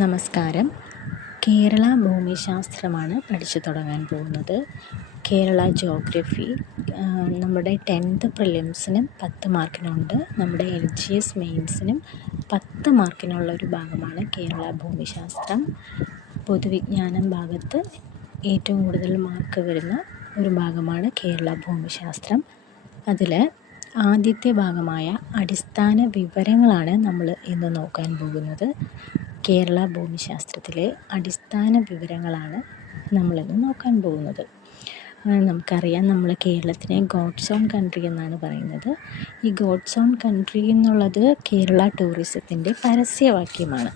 നമസ്കാരം. കേരള ഭൂമിശാസ്ത്രമാണ് പഠിച്ചു തുടങ്ങാൻ പോകുന്നത്. കേരള ജോഗ്രഫി നമ്മുടെ 10th പ്രിലിംസിനും 10 മാർക്കിനുണ്ട്. നമ്മുടെ LGS മെയിൻസിനും 10 മാർക്കിനുള്ള ഒരു ഭാഗമാണ് കേരള ഭൂമിശാസ്ത്രം. പൊതുവിജ്ഞാനം ഭാഗത്ത് ഏറ്റവും കൂടുതൽ മാർക്ക് വരുന്ന ഒരു ഭാഗമാണ് കേരള ഭൂമിശാസ്ത്രം. അതിൽ ആദ്യത്തെ ഭാഗമായ അടിസ്ഥാന വിവരങ്ങളാണ് നമ്മൾ ഇന്ന് നോക്കാൻ പോകുന്നത്. കേരള ഭൂമിശാസ്ത്രത്തിലെ അടിസ്ഥാന വിവരങ്ങളാണ് നമ്മളിന്ന് നോക്കാൻ പോകുന്നത്. നമുക്കറിയാം, നമ്മൾ കേരളത്തിനെ ഗോഡ്സ് ഓൺ കൺട്രി എന്നാണ് പറയുന്നത്. ഈ ഗോഡ്സ് ഓൺ കൺട്രി എന്നുള്ളത് കേരള ടൂറിസത്തിൻ്റെ പരസ്യവാക്യമാണ്.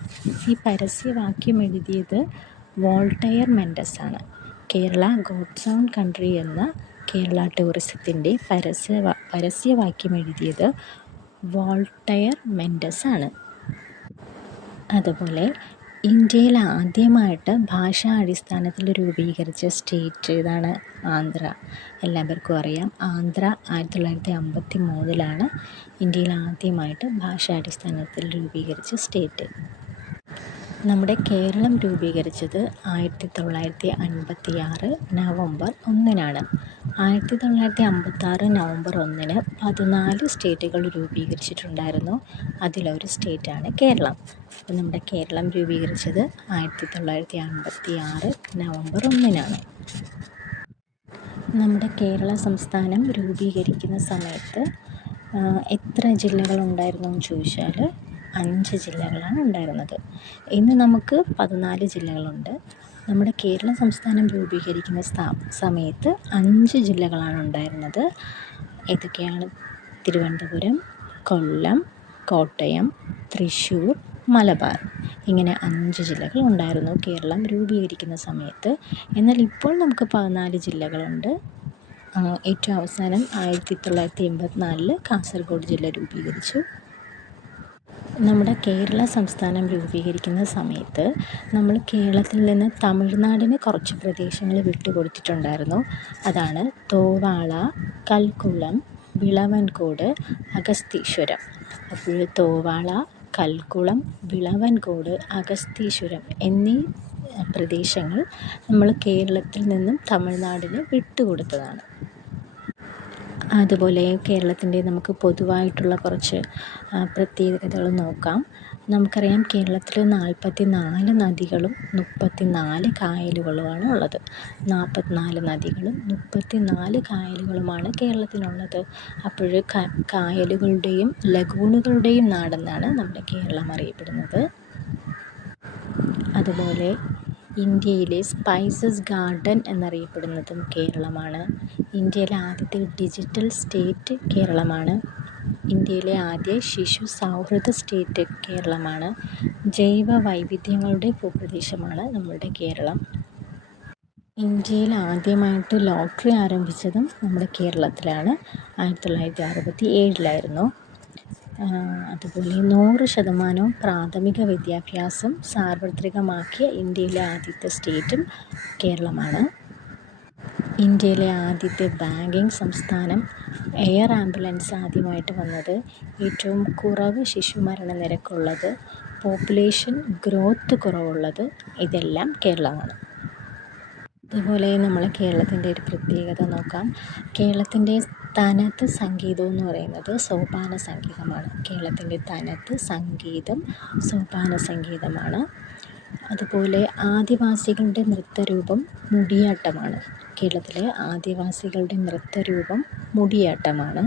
ഈ പരസ്യവാക്യം എഴുതിയത് വോൾട്ടയർ മെൻഡസ് ആണ്. കേരള ഗോഡ്സ് ഓൺ കൺട്രി എന്ന കേരള ടൂറിസത്തിൻ്റെ പരസ്യവാക്യം എഴുതിയത് വോൾട്ടയർ മെൻഡസ് ആണ്. അതുപോലെ ഇന്ത്യയിൽ ആദ്യമായിട്ട് ഭാഷാ അടിസ്ഥാനത്തിൽ രൂപീകരിച്ച സ്റ്റേറ്റ് ഏതാണ്? ആന്ധ്ര. എല്ലാവർക്കും അറിയാം, ആന്ധ്ര 1953 ഇന്ത്യയിൽ ആദ്യമായിട്ട് ഭാഷാ അടിസ്ഥാനത്തിൽ രൂപീകരിച്ച സ്റ്റേറ്റ്. നമ്മുടെ കേരളം രൂപീകരിച്ചത് 1956 നവംബർ 1 1956 നവംബർ 1 14 സ്റ്റേറ്റുകൾ രൂപീകരിച്ചിട്ടുണ്ടായിരുന്നു. അതിലൊരു സ്റ്റേറ്റാണ് കേരളം. അപ്പോൾ നമ്മുടെ കേരളം രൂപീകരിച്ചത് 1956 നവംബർ 1 നമ്മുടെ കേരള സംസ്ഥാനം രൂപീകരിക്കുന്ന സമയത്ത് എത്ര ജില്ലകളുണ്ടായിരുന്നു എന്ന് ചോദിച്ചാൽ 5 ജില്ലകളാണ് ഉണ്ടായിരുന്നത്. ഇന്ന് നമുക്ക് 14 ജില്ലകളുണ്ട്. നമ്മുടെ കേരള സംസ്ഥാനം രൂപീകരിക്കുന്ന സമയത്ത് 5 ജില്ലകളാണ് ഉണ്ടായിരുന്നത്. ഏതൊക്കെയാണ്? തിരുവനന്തപുരം, കൊല്ലം, കോട്ടയം, തൃശ്ശൂർ, മലബാർ. ഇങ്ങനെ 5 ജില്ലകൾ ഉണ്ടായിരുന്നു കേരളം രൂപീകരിക്കുന്ന സമയത്ത്. എന്നാൽ ഇപ്പോൾ നമുക്ക് 14 ജില്ലകളുണ്ട്. ഏറ്റവും അവസാനം 1984 കാസർഗോഡ് ജില്ല രൂപീകരിച്ചു. നമ്മുടെ കേരള സംസ്ഥാനം രൂപീകരിക്കുന്ന സമയത്ത് നമ്മൾ കേരളത്തിൽ നിന്ന് തമിഴ്നാടിന് കുറച്ച് പ്രദേശങ്ങൾ വിട്ടുകൊടുത്തിട്ടുണ്ടായിരുന്നു. അതാണ് തോവാള, കൽക്കുളം, വിളവൻകോട്, അഗസ്തീശ്വരം. അപ്പോൾ തോവാള, കൽക്കുളം, വിളവൻകോട്, അഗസ്തീശ്വരം എന്നീ പ്രദേശങ്ങൾ നമ്മൾ കേരളത്തിൽ നിന്നും തമിഴ്നാടിന് വിട്ടുകൊടുത്തതാണ്. അതുപോലെ കേരളത്തിൻ്റെ നമുക്ക് പൊതുവായിട്ടുള്ള കുറച്ച് പ്രത്യേകതകൾ നോക്കാം. നമുക്കറിയാം, കേരളത്തിൽ 44 നദികളും 34 കായലുകളുമാണ് ഉള്ളത്. 44 നദികളും 34 കായലുകളുമാണ് കേരളത്തിനുള്ളത്. അപ്പോൾ കായലുകളുടെയും ലഗൂണുകളുടെയും നാടെന്നാണ് നമ്മുടെ കേരളം അറിയപ്പെടുന്നത്. അതുപോലെ ഇന്ത്യയിലെ സ്പൈസസ് ഗാർഡൻ എന്നറിയപ്പെടുന്നതും കേരളമാണ്. ഇന്ത്യയിലെ ആദ്യത്തെ ഡിജിറ്റൽ സ്റ്റേറ്റ് കേരളമാണ്. ഇന്ത്യയിലെ ആദ്യ ശിശു സൗഹൃദ സ്റ്റേറ്റ് കേരളമാണ്. ജൈവ വൈവിധ്യങ്ങളുടെ ഭൂപ്രദേശമാണ് നമ്മുടെ കേരളം. ഇന്ത്യയിൽ ആദ്യമായിട്ട് ലോട്ടറി ആരംഭിച്ചതും നമ്മുടെ കേരളത്തിലാണ്. 1967 അതുപോലെ 100% പ്രാഥമിക വിദ്യാഭ്യാസം സാർവത്രികമാക്കിയ ഇന്ത്യയിലെ ആദ്യത്തെ സ്റ്റേറ്റും കേരളമാണ്. ഇന്ത്യയിലെ ആദ്യത്തെ ബാങ്കിങ് സംസ്ഥാനം. എയർ ആംബുലൻസ് ആദ്യമായിട്ട് വന്നത്. ഏറ്റവും കുറവ് ശിശുമരണ നിരക്കുള്ളത്, പോപ്പുലേഷൻ ഗ്രോത്ത് കുറവുള്ളത്, ഇതെല്ലാം കേരളമാണ്. അതുപോലെ നമ്മൾ കേരളത്തിൻ്റെ ഒരു പ്രത്യേകത നോക്കാം. കേരളത്തിൻ്റെ തനത് സംഗീതം എന്ന് പറയുന്നത് സോപാന സംഗീതമാണ്. കേരളത്തിൻ്റെ തനത് സംഗീതം സോപാന സംഗീതമാണ്. അതുപോലെ ആദിവാസികളുടെ നൃത്തരൂപം മുടിയാട്ടമാണ്. കേരളത്തിലെ ആദിവാസികളുടെ നൃത്തരൂപം മുടിയാട്ടമാണ്.